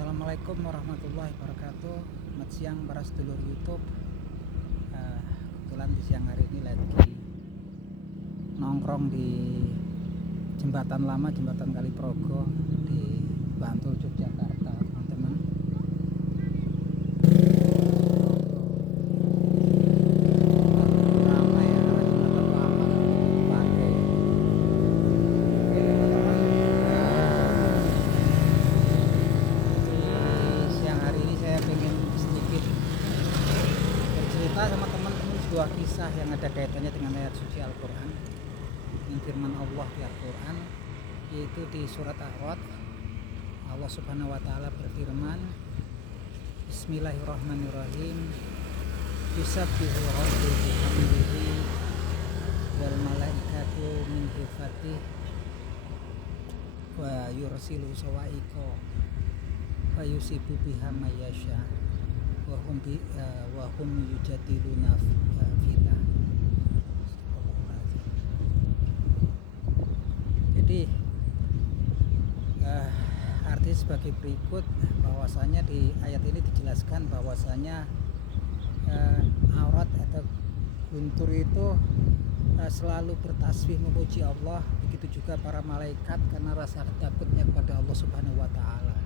Assalamualaikum warahmatullahi wabarakatuh. Selamat siang para sedulur YouTube. Kebetulan di siang hari ini lagi nongkrong di jembatan lama, jembatan Kaliprogo di Bantul, Yogyakarta, teman-teman. Ramai ya, karena jembatan lama dipakai. Oke, teman-teman. Di siang hari ini saya ingin sedikit bercerita sama teman-teman sebuah kisah yang ada kaitannya dengan ayat suci Al-Quran, dengan firman Allah di Al-Quran, yaitu di surat Ar-Ra'd. Allah Subhanahu wa Ta'ala berfirman, Bismillahirrahmanirrahim, Yusabbihu rabbi bihamdihi wal malaikatu min khifatihi wa yursilu sawa'iqa wa yusibu biha mayyasha wa hum yujadiluna fillah. Jadi arti sebagai berikut, bahwasanya di ayat ini dijelaskan bahwasanya aurat atau guntur itu selalu bertasbih memuji Allah, begitu juga para malaikat karena rasa takutnya kepada Allah Subhanahu wa Ta'ala.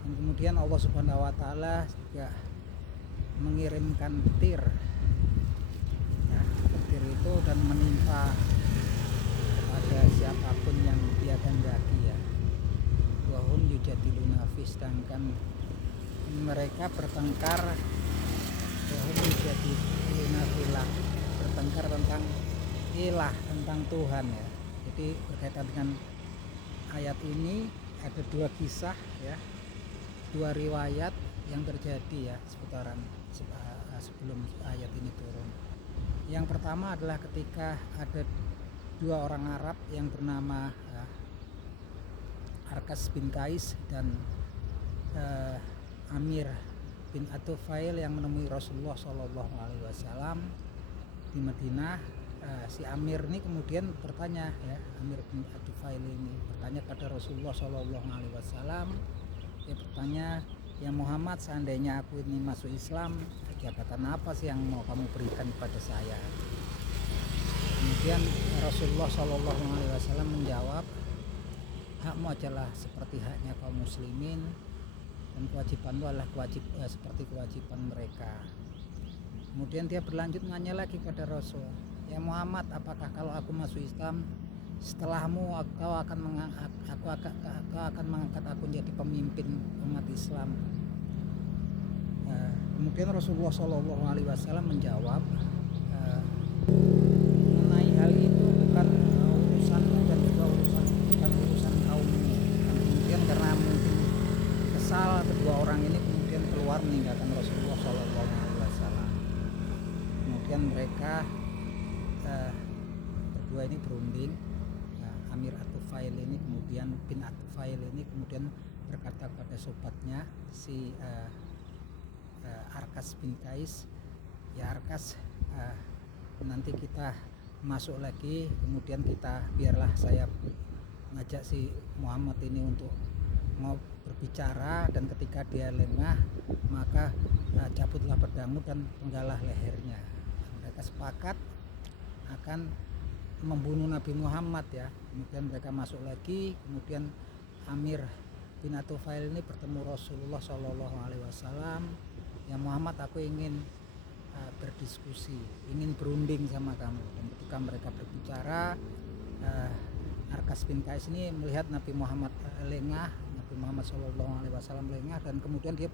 Dan kemudian Allah Subhanahu wa Ta'ala juga mengirimkan petir, ya, petir itu dan menimpa pada siapapun yang dia kehendaki, ya. Wahum yujadiluna fi, sedangkan mereka bertengkar, wahum yujadiluna fillah, bertengkar tentang ilah, tentang Tuhan, ya. Jadi berkaitan dengan ayat ini ada dua kisah, ya, dua riwayat yang terjadi, ya, seputaran sebelum ayat ini turun. Yang pertama adalah ketika ada dua orang Arab yang bernama Arkas bin Qais dan Amir bin Atufail yang menemui Rasulullah SAW di Madinah. Si Amir ini kemudian bertanya, ya, Amir bin Atufail ini bertanya pada Rasulullah SAW. Dia bertanya, ya Muhammad, seandainya aku ini masuk Islam, jabatan apa sih yang mau kamu berikan kepada saya? Kemudian Rasulullah SAW menjawab, hakmu adalah seperti haknya kaum muslimin, dan kewajibanmu adalah seperti kewajiban mereka. Kemudian dia berlanjut nanya lagi pada Rasul, ya Muhammad, apakah kalau aku masuk Islam, setelahmu kau akan mengangkat aku menjadi pemimpin umat Islam? Kemudian Rasulullah SAW menjawab, mengenai hal itu bukan urusanmu dan juga bukan urusan kaummu. Dan kemudian karena mungkin kesal, kedua orang ini kemudian keluar meninggalkan Rasulullah SAW. Kemudian mereka berdua ini berunding. Amir Atufail ini kemudian bin Atufail ini kemudian berkata kepada sobatnya si Arkas bin Qais, ya Arkas, nanti kita masuk lagi, kemudian biarlah saya ngajak si Muhammad ini untuk mau berbicara, dan ketika dia lengah maka cabutlah pedangmu dan penggalah lehernya. Mereka sepakat akan membunuh Nabi Muhammad, ya. Kemudian mereka masuk lagi. Kemudian Amir bin Atufail ini bertemu Rasulullah SAW, ya Muhammad, aku ingin berdiskusi, ingin berunding sama kamu. Dan ketika mereka berbicara, Arkas bin Qais ini melihat Nabi Muhammad lengah, Nabi Muhammad SAW lengah, dan kemudian dia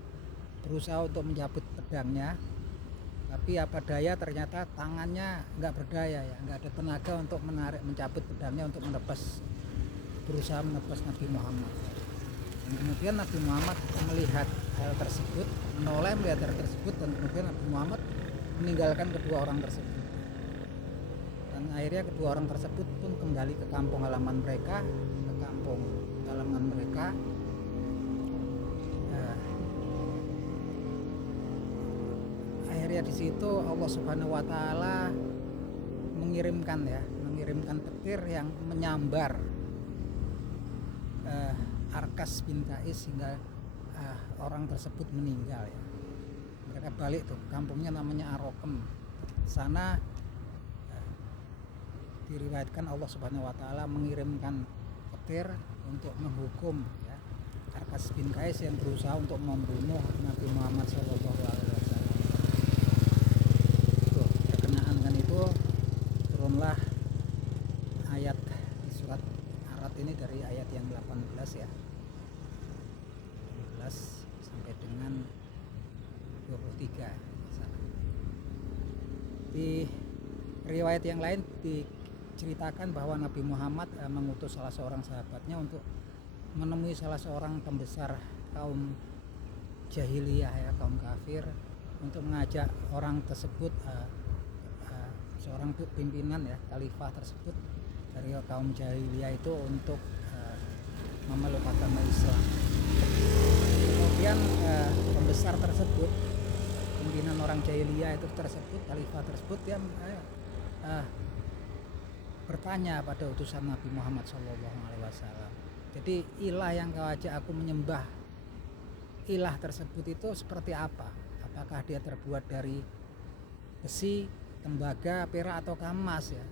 berusaha untuk mencabut pedangnya, tapi apa daya ternyata tangannya nggak berdaya, ya, nggak ada tenaga untuk mencabut pedangnya untuk berusaha menebas Nabi Muhammad. Dan kemudian Nabi Muhammad melihat hal tersebut, menoleh melihat hal tersebut, dan kemudian Nabi Muhammad meninggalkan kedua orang tersebut. Dan akhirnya kedua orang tersebut pun kembali ke kampung halaman mereka, Akhirnya di situ Allah Subhanahu wa Ta'ala mengirimkan petir yang menyambar Arkas bin Qais, hingga orang tersebut meninggal ya. Mereka balik tuh, kampungnya namanya Arokem. Sana diriwayatkan Allah Subhanahu wa taala mengirimkan petir untuk menghukum ya Arkas bin Qais yang berusaha untuk membunuh Nabi Muhammad SAW. Tuh, berkenaan kan itu turunlah ayat di surat Arad ini dari ayat yang 18 ya. 18 sampai dengan 23. Di riwayat yang lain diceritakan bahwa Nabi Muhammad mengutus salah seorang sahabatnya untuk menemui salah seorang pembesar kaum jahiliyah ya, kaum kafir, untuk mengajak orang tersebut, seorang pimpinan ya, khalifah tersebut dari kaum jahiliyah itu untuk memeluk agama Islam. Kemudian pembesar tersebut, pimpinan orang jahiliyah itu tersebut, khalifah tersebut, dia bertanya pada utusan Nabi Muhammad SAW. Jadi ilah yang kau ajak aku menyembah, ilah tersebut itu seperti apa? Apakah dia terbuat dari besi, tembaga, perak atau emas ya?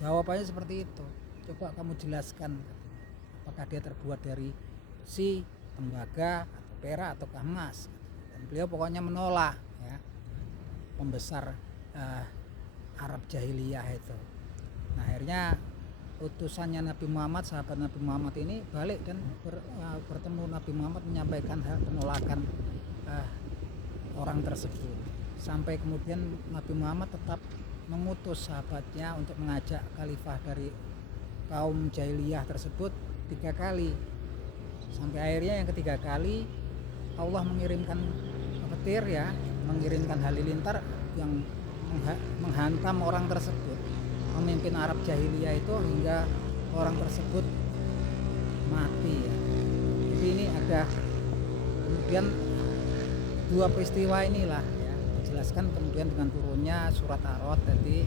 Jawabannya seperti itu. Coba kamu jelaskan, apakah dia terbuat dari besi, tembaga, atau perak atau emas? Dan beliau pokoknya menolak ya, pembesar Arab jahiliyah itu. Nah, akhirnya utusannya Nabi Muhammad, sahabat Nabi Muhammad ini balik dan bertemu Nabi Muhammad, menyampaikan hal penolakan orang tersebut. Sampai kemudian Nabi Muhammad tetap mengutus sahabatnya untuk mengajak khalifah dari kaum jahiliyah tersebut 3 kali. Sampai akhirnya yang ketiga kali Allah mengirimkan petir ya, mengirimkan halilintar yang menghantam orang tersebut, memimpin Arab jahiliyah itu, hingga orang tersebut mati ya. Jadi ini ada kemudian 2 peristiwa inilah ya, dijelaskan kemudian dengan turunnya surat Arad tadi,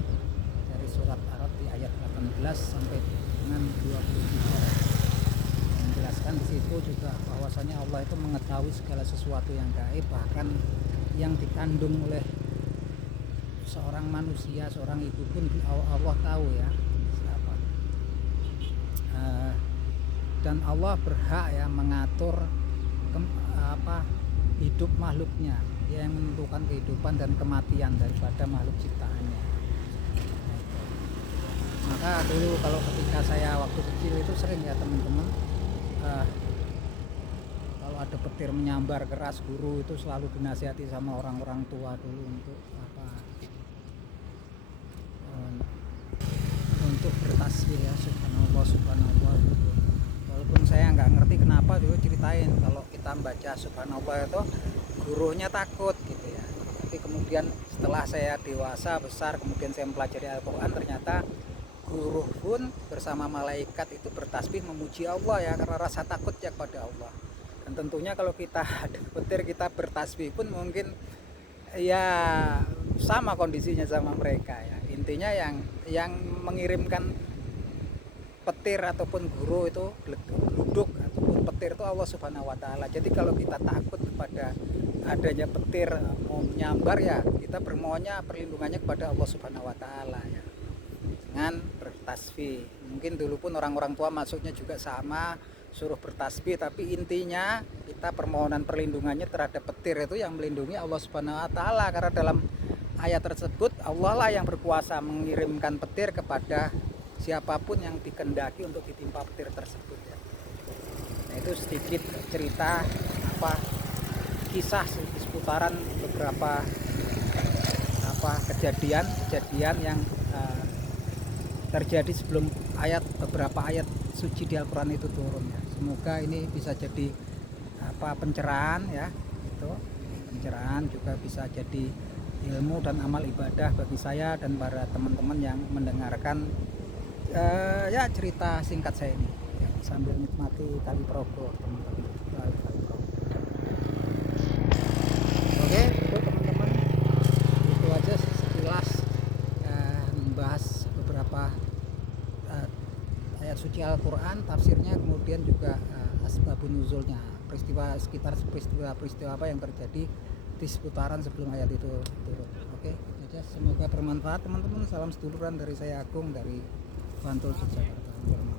dari surat Arad di ayat 18 sampai dengan 23. Menjelaskan di situ juga bahwasanya Allah itu mengetahui segala sesuatu yang gaib, bahkan yang dikandung oleh seorang manusia, seorang ibu pun Allah tahu ya siapa. Dan Allah berhak ya mengatur hidup makhluknya. Dia yang menentukan kehidupan dan kematian daripada makhluk ciptaannya. Maka dulu kalau ketika saya waktu kecil itu sering ya teman-teman, kalau ada petir menyambar keras, guru itu selalu dinasihati sama orang-orang tua dulu untuk bertasbih ya, subhanallah subhanallah gitu. Walaupun saya nggak ngerti kenapa juga ceritain kalau kita membaca subhanallah itu gurunya takut gitu ya. Tapi kemudian setelah saya dewasa besar, kemudian saya mempelajari Al-Quran, ternyata guru pun bersama malaikat itu bertasbih memuji Allah ya, karena rasa takutnya kepada Allah. Dan tentunya kalau kita ada petir, kita bertasbih pun mungkin ya sama kondisinya sama mereka ya. Intinya yang mengirimkan petir ataupun guru itu geluduk ataupun petir itu Allah Subhanahu wa taala. Jadi kalau kita takut kepada adanya petir mau menyambar ya, kita bermohonnya perlindungannya kepada Allah Subhanahu wa taala ya, dengan bertasbih. Mungkin dulu pun orang-orang tua maksudnya juga sama, suruh bertasbih, tapi intinya kita permohonan perlindungannya terhadap petir itu yang melindungi Allah Subhanahu wa taala, karena dalam ayat tersebut Allah lah yang berkuasa mengirimkan petir kepada siapapun yang dikehendaki untuk ditimpa petir tersebut ya. Nah, itu sedikit cerita kisah seputaran beberapa kejadian yang terjadi sebelum beberapa ayat suci di Al-Quran itu turun ya. Semoga ini bisa jadi pencerahan ya, itu pencerahan, juga bisa jadi ilmu dan amal ibadah bagi saya dan para teman-teman yang mendengarkan ya cerita singkat saya ini ya, sambil nikmati Kali Progo teman-teman. Oke, itu teman-teman, itu aja sekilas membahas beberapa ayat suci Al-Quran, tafsirnya, kemudian juga asbabun nuzulnya. peristiwa sekitar peristiwa apa yang terjadi di seputaran sebelum ayat itu turun. Oke, itu aja. Semoga bermanfaat teman-teman. Salam seduluran dari saya Agung dari Bantul, Jakarta.